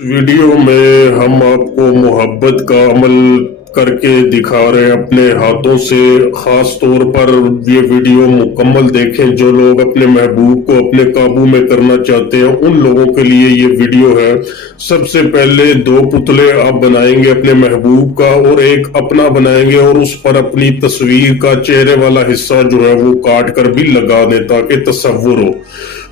Video में हम आपको मोहब्बत का अमल करके दिखा रहे हैं अपने हाथों से। खास तौर पर ये वीडियो मुकम्मल देखें। जो लोग अपने महबूब को अपने काबू में करना चाहते हैं उन लोगों के लिए ये वीडियो है। सबसे पहले दो पुतले आप बनाएंगे अपने महबूब का और एक अपना बनाएंगे और उस पर अपनी तस्वीर का चेहरे वाला हिस्सा जो है वो काट कर भी लगा दें ताकि तसव्वुर हो।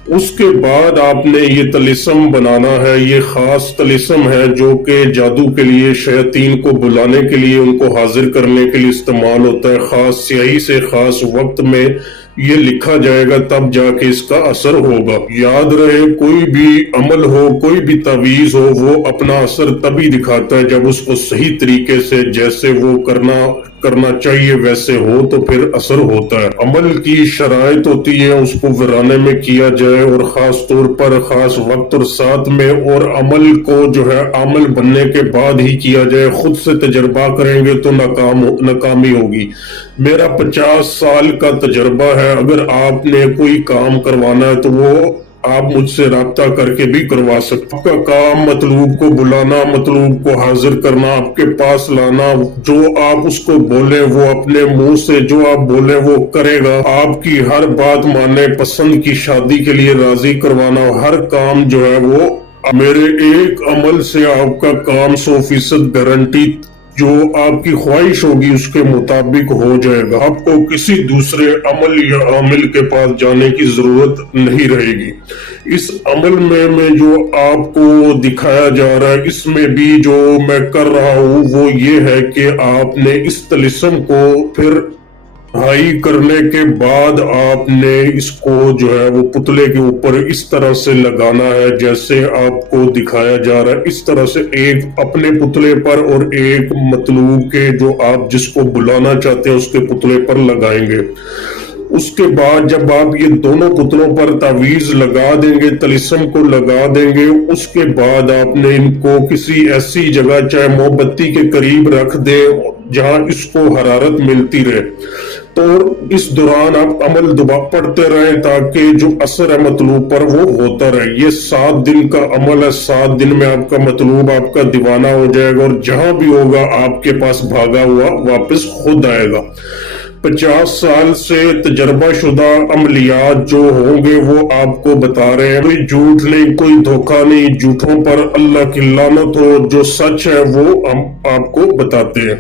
उसके बाद आपने ये तलिस्म बनाना है। ये खास तलिस्म है जो कि जादू के लिए, शैतान को बुलाने के लिए, उनको हाजिर करने के लिए इस्तेमाल होता है। खास स्याही से खास वक्त में ये लिखा जाएगा तब जाके इसका असर होगा। याद रहे, कोई भी अमल हो, कोई भी तावीज हो, वो अपना असर तभी दिखाता है जब उसको सही तरीके से, जैसे वो करना चाहिए वैसे हो, तो फिर असर होता है। अमल की शराइत होती है उसको वीराने में किया जाए और खास तौर पर खास वक्त और साथ में, और अमल को जो है अमल बनने के बाद ही किया जाए। खुद से तजर्बा करेंगे तो नाकामी होगी। मेरा 50 साल का तजर्बा है। अगर आपने कोई काम करवाना है तो वो आप मुझसे राब्ता करके भी करवा सकते। आपका काम मतलूब को बुलाना, मतलूब को हाजिर करना, आपके पास लाना। जो आप उसको बोले वो अपने मुंह से जो आप बोले वो करेगा। आपकी हर बात माने, पसंद की शादी के लिए राजी करवाना, हर काम जो है वो मेरे एक अमल से आपका काम 100% गारंटी, जो आपकी ख्वाहिश होगी उसके मुताबिक हो जाएगा। आपको किसी दूसरे अमल या आमिल के पास जाने की जरूरत नहीं रहेगी। इस अमल में जो आपको दिखाया जा रहा है, इसमें भी जो मैं कर रहा हूँ वो ये है कि आपने इस तलिस्म को फिर हाई करने के बाद आपने इसको जो है वो पुतले के ऊपर इस तरह से लगाना है जैसे आपको दिखाया जा रहा है। इस तरह से एक अपने पुतले पर और एक मतलूब के, जो आप जिसको बुलाना चाहते हैं उसके पुतले पर लगाएंगे। उसके बाद जब आप ये दोनों पुतलों पर तावीज लगा देंगे, तलिस्म को लगा देंगे, उसके बाद आपने इनको किसी ऐसी जगह, चाहे मोमबत्ती के करीब रख दे जहां इसको हरारत मिलती रहे। तो इस दौरान आप अमल दोबारा पढ़ते रहें ताकि जो असर है मतलूब पर वो होता रहे। ये 7 दिन का अमल है। 7 दिन में आपका मतलूब आपका दीवाना हो जाएगा और जहां भी होगा आपके पास भागा हुआ वापस खुद आएगा। 50 साल से तजर्बा शुदा अमलियात जो होंगे वो आपको बता रहे हैं। कोई झूठ नहीं, कोई धोखा नहीं, झूठों पर अल्लाह की लानत हो। जो सच है वो हम आपको बताते हैं।